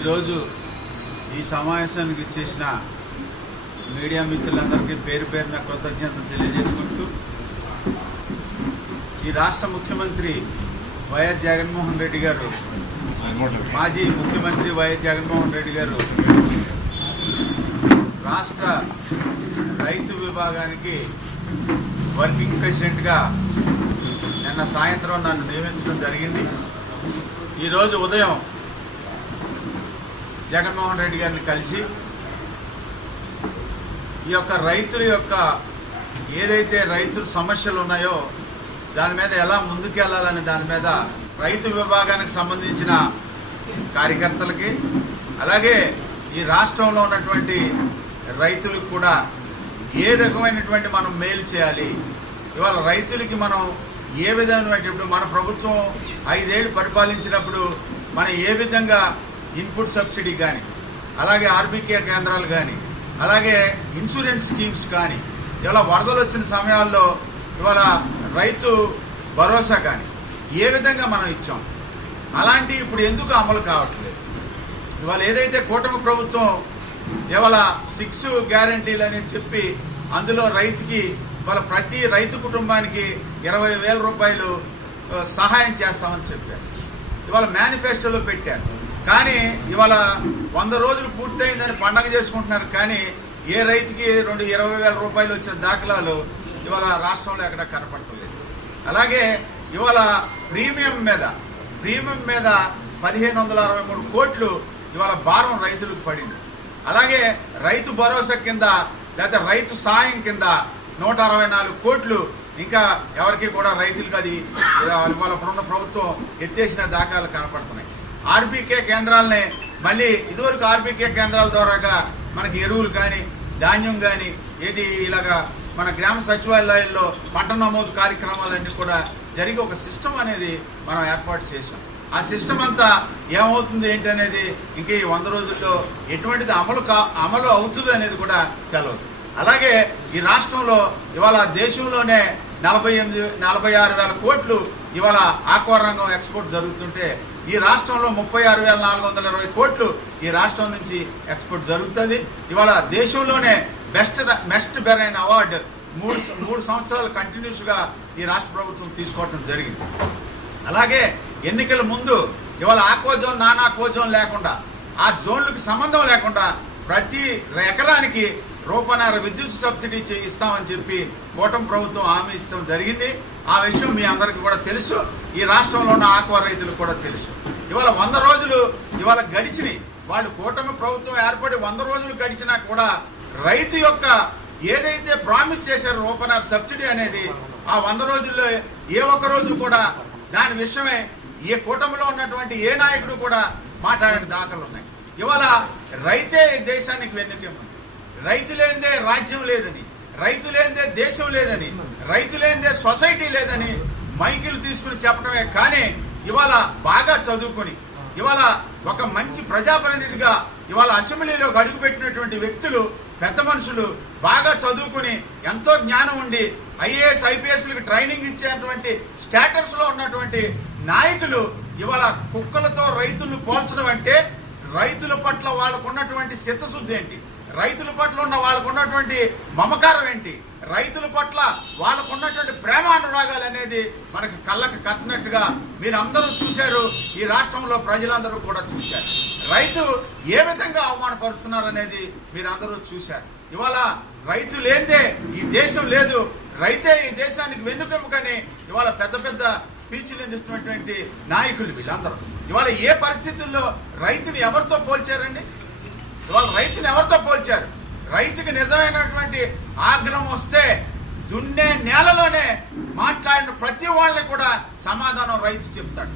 ఈరోజు ఈ సమావేశానికి ఇచ్చేసిన మీడియా మిత్రులందరికీ పేరు పేరున కృతజ్ఞతలు తెలియజేసుకుంటూ ఈ రాష్ట్ర ముఖ్యమంత్రి వైఎస్ జగన్మోహన్ రెడ్డి గారు మాజీ ముఖ్యమంత్రి వైఎస్ జగన్మోహన్ రెడ్డి గారు రాష్ట్ర రైతు విభాగానికి వర్కింగ్ ప్రెసిడెంట్గా నిన్న సాయంత్రం నన్ను నియమించడం జరిగింది. ఈరోజు ఉదయం జగన్మోహన్ రెడ్డి గారిని కలిసి ఈ యొక్క రైతుల యొక్క ఏదైతే రైతుల సమస్యలు ఉన్నాయో దాని మీద ఎలా ముందుకెళ్ళాలనే దాని మీద రైతు విభాగానికి సంబంధించిన కార్యకర్తలకి అలాగే ఈ రాష్ట్రంలో ఉన్నటువంటి రైతులకు కూడా ఏ రకమైనటువంటి మనం మేలు చేయాలి ఇవాళ రైతులకి మనం ఏ విధమైనటువంటి మన ప్రభుత్వం ఐదేళ్ళు పరిపాలించినప్పుడు మనం ఏ విధంగా ఇన్పుట్ సబ్సిడీ కానీ అలాగే ఆర్బీకే కేంద్రాలు కానీ అలాగే ఇన్సూరెన్స్ స్కీమ్స్ కానీ ఇవాళ వరదలు వచ్చిన సమయాల్లో ఇవాళ రైతు భరోసా కానీ ఏ విధంగా మనం ఇచ్చాం? అలాంటి ఇప్పుడు ఎందుకు అమలు కావట్లేదు? ఇవాళ ఏదైతే కూటమి ప్రభుత్వం ఇవాళ సిక్స్ గ్యారంటీలు అని చెప్పి అందులో రైతుకి ఇవాళ ప్రతి రైతు కుటుంబానికి ఇరవై వేల రూపాయలు సహాయం చేస్తామని చెప్పారు. ఇవాళ మేనిఫెస్టోలో పెట్టారు. కానీ ఇవాళ వంద రోజులు పూర్తయిందని పండగ చేసుకుంటున్నారు కానీ ఏ రైతుకి రెండు ఇరవై వేల రూపాయలు వచ్చిన దాఖలాలు ఇవాళ రాష్ట్రంలో ఎక్కడ కనపడతలేదు. అలాగే ఇవాళ ప్రీమియం మీద ప్రీమియం మీద పదిహేను వందల అరవై మూడు కోట్లు ఇవాళ భారం రైతులకు పడింది. అలాగే రైతు భరోసా కింద లేదా రైతు సాయం కింద నూట అరవై నాలుగు కోట్లు ఇంకా ఎవరికి కూడా రైతులకు అది ఇవాళ ఇప్పుడున్న ప్రభుత్వం ఎత్తేసిన దాఖలాలు కనపడుతున్నాయి. ఆర్బీకే కేంద్రాలనే మళ్ళీ ఇదివరకు ఆర్బీకే కేంద్రాల ద్వారాగా మనకి ఎరువులు కానీ ధాన్యం కానీ ఏది ఇలాగా మన గ్రామ సచివాలయాల్లో పంట నమోదు కార్యక్రమాలన్నీ కూడా జరిగే ఒక సిస్టమ్ అనేది మనం ఏర్పాటు చేసాం ఆ సిస్టమ్ అంతా ఏమవుతుంది ఏంటి అనేది ఇంకా ఈ వంద రోజుల్లో ఎటువంటిది అమలు కా అమలు అవుతుంది అనేది కూడా తెలవదు. అలాగే ఈ రాష్ట్రంలో ఇవాళ దేశంలోనే నలభై ఎనిమిది నలభై ఆరు వేల కోట్లు ఇవాళ ఆక్వా రంగం ఎక్స్పోర్ట్ జరుగుతుంటే ఈ రాష్ట్రంలో ముప్పై ఆరు వేల నాలుగు వందల ఇరవై కోట్లు ఈ రాష్ట్రం నుంచి ఎక్స్పోర్ట్ జరుగుతుంది. ఇవాళ దేశంలోనే బెస్ట్ బెస్ట్ బెరైన్ అవార్డు మూడు మూడు సంవత్సరాలు కంటిన్యూస్గా ఈ రాష్ట్ర ప్రభుత్వం తీసుకోవటం జరిగింది. అలాగే ఎన్నికల ముందు ఇవాళ ఆక్వా జోన్ నాన్ జోన్ లేకుండా ఆ జోన్లకు సంబంధం లేకుండా ప్రతి ఎకరానికి రూపన్నర విద్యుత్ సబ్సిడీ ఇస్తామని చెప్పి కూటమి ప్రభుత్వం హామీ ఇచ్చడం జరిగింది. ఆ విషయం మీ అందరికీ కూడా తెలుసు. ఈ రాష్ట్రంలో ఉన్న ఆక్వా రైతులకు కూడా తెలుసు. ఇవాళ వంద రోజులు ఇవాళ గడిచినాయి. వాళ్ళు కూటమి ప్రభుత్వం ఏర్పడి వంద రోజులు గడిచినా కూడా రైతు యొక్క ఏదైతే ప్రామిస్ చేశారో రూపన్నర సబ్సిడీ అనేది ఆ వంద రోజుల్లో ఏ ఒక్క రోజు కూడా దాని విషయమే ఏ కూటమిలో ఉన్నటువంటి ఏ నాయకుడు కూడా మాట్లాడిన దాఖలు ఉన్నాయి. ఇవాళ రైతే దేశానికి వెన్నుకేముంది రైతు లేనిదే రాజ్యం లేదని. రైతు లేనిదే దేశం లేదని రైతు లేనిదే సొసైటీ లేదని మైకిలు తీసుకుని చెప్పడమే కానీ ఇవాళ బాగా చదువుకొని ఇవాళ ఒక మంచి ప్రజాప్రతినిధిగా ఇవాళ అసెంబ్లీలోకి అడుగుపెట్టినటువంటి వ్యక్తులు పెద్ద మనుషులు బాగా చదువుకుని ఎంతో జ్ఞానం ఉండి ఐఏఎస్ ఐపీఎస్లకు ట్రైనింగ్ ఇచ్చేటువంటి స్టేటస్లో ఉన్నటువంటి నాయకులు ఇవాళ కుక్కలతో రైతులను పోల్చడం అంటే రైతుల పట్ల వాళ్ళకు ఉన్నటువంటి చిత్తశుద్ధి ఏంటి? రైతుల పట్ల ఉన్న వాళ్ళకు ఉన్నటువంటి మమకారం ఏంటి? రైతుల పట్ల వాళ్ళకు ఉన్నటువంటి ప్రేమ అనురాగాలు అనేది మనకి కళ్ళకు కట్టినట్టుగా మీరు అందరూ చూశారు. ఈ రాష్ట్రంలో ప్రజలందరూ కూడా చూశారు. రైతు ఏ విధంగా అవమానపరుస్తున్నారు అనేది మీరందరూ చూశారు. ఇవాళ రైతు లేనిదే ఈ దేశం లేదు. రైతే ఈ దేశానికి వెన్నుకెమ్మకని ఇవాళ పెద్ద పెద్ద స్పీచ్లు ఇస్తున్నటువంటి నాయకులు వీళ్ళందరూ. ఇవాళ ఏ పరిస్థితుల్లో రైతుని ఎవరితో పోల్చారండి? వాళ్ళు రైతుని ఎవరితో పోల్చారు? రైతుకి నిజమైనటువంటి ఆగ్రహం వస్తే దున్నే నేలలోనే మాట్లాడిన ప్రతి వాళ్ళని కూడా సమాధానం రైతు చెప్తాడు.